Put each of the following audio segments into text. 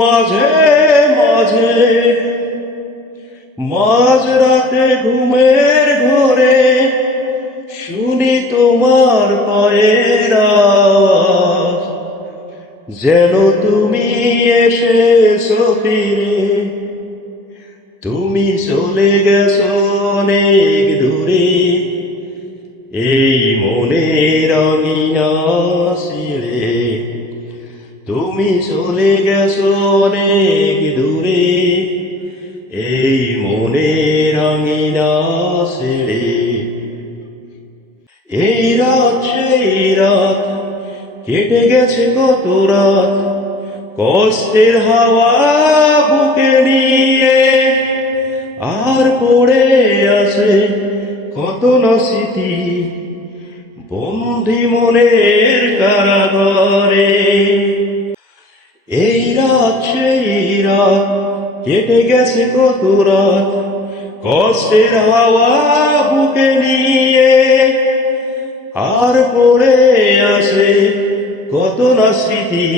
মাঝে মাঝে মাঝরাতে ঘুমের ঘোরে শুনি তোমার পায়ের আওয়াজ, যেন তুমি এসেছো ফিরে। তুমি চলে গেছো অনেক দূরে, এই মনের আঙিনা ছিঁড়ে। তুমি চলে গেছো অনেক দূরে, এই মনের আঙিনা ছেড়ে। এই রাত সেই রাত, কেটে গেছে কত রাত, কষ্টের হাওয়া বুকে নিয়ে। আর পড়ে আছে কত না স্মৃতি, বন্দি মনের কারাগারে। এই রাত সেই রাত, কেটে গেছে কত রাত, কষ্টের হাওয়া বুকে নিয়ে। আর পড়ে আছে কত না স্মৃতি,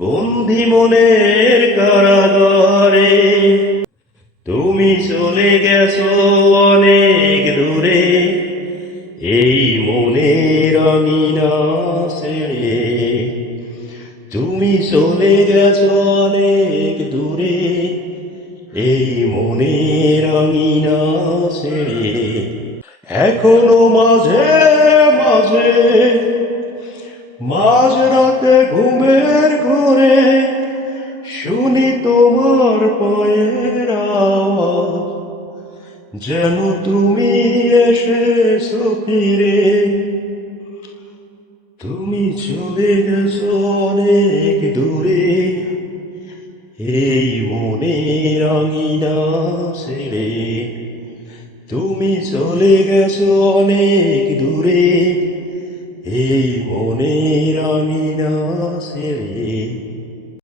বন্দি মনের কারাগারে। তুমি চলে গেছো অনেক দূরে, এই মনের আঙিনা ছেড়ে। তুমি চলে গেছো অনেক দূরে, এই মনের আঙিনা ছেড়ে। এখনো মাঝে মাঝে মাঝরাতে ঘুমের ঘোরে শুনি তোমার পায়ের আওয়াজ, যেন তুমি এসেছো ফিরে। তুমি চলে গেছো অনেক দূরে, এই মনের আঙিনা ছেড়ে। তুমি চলে গেছো অনেক দূরে, এই মনের আঙিনা ছেড়ে।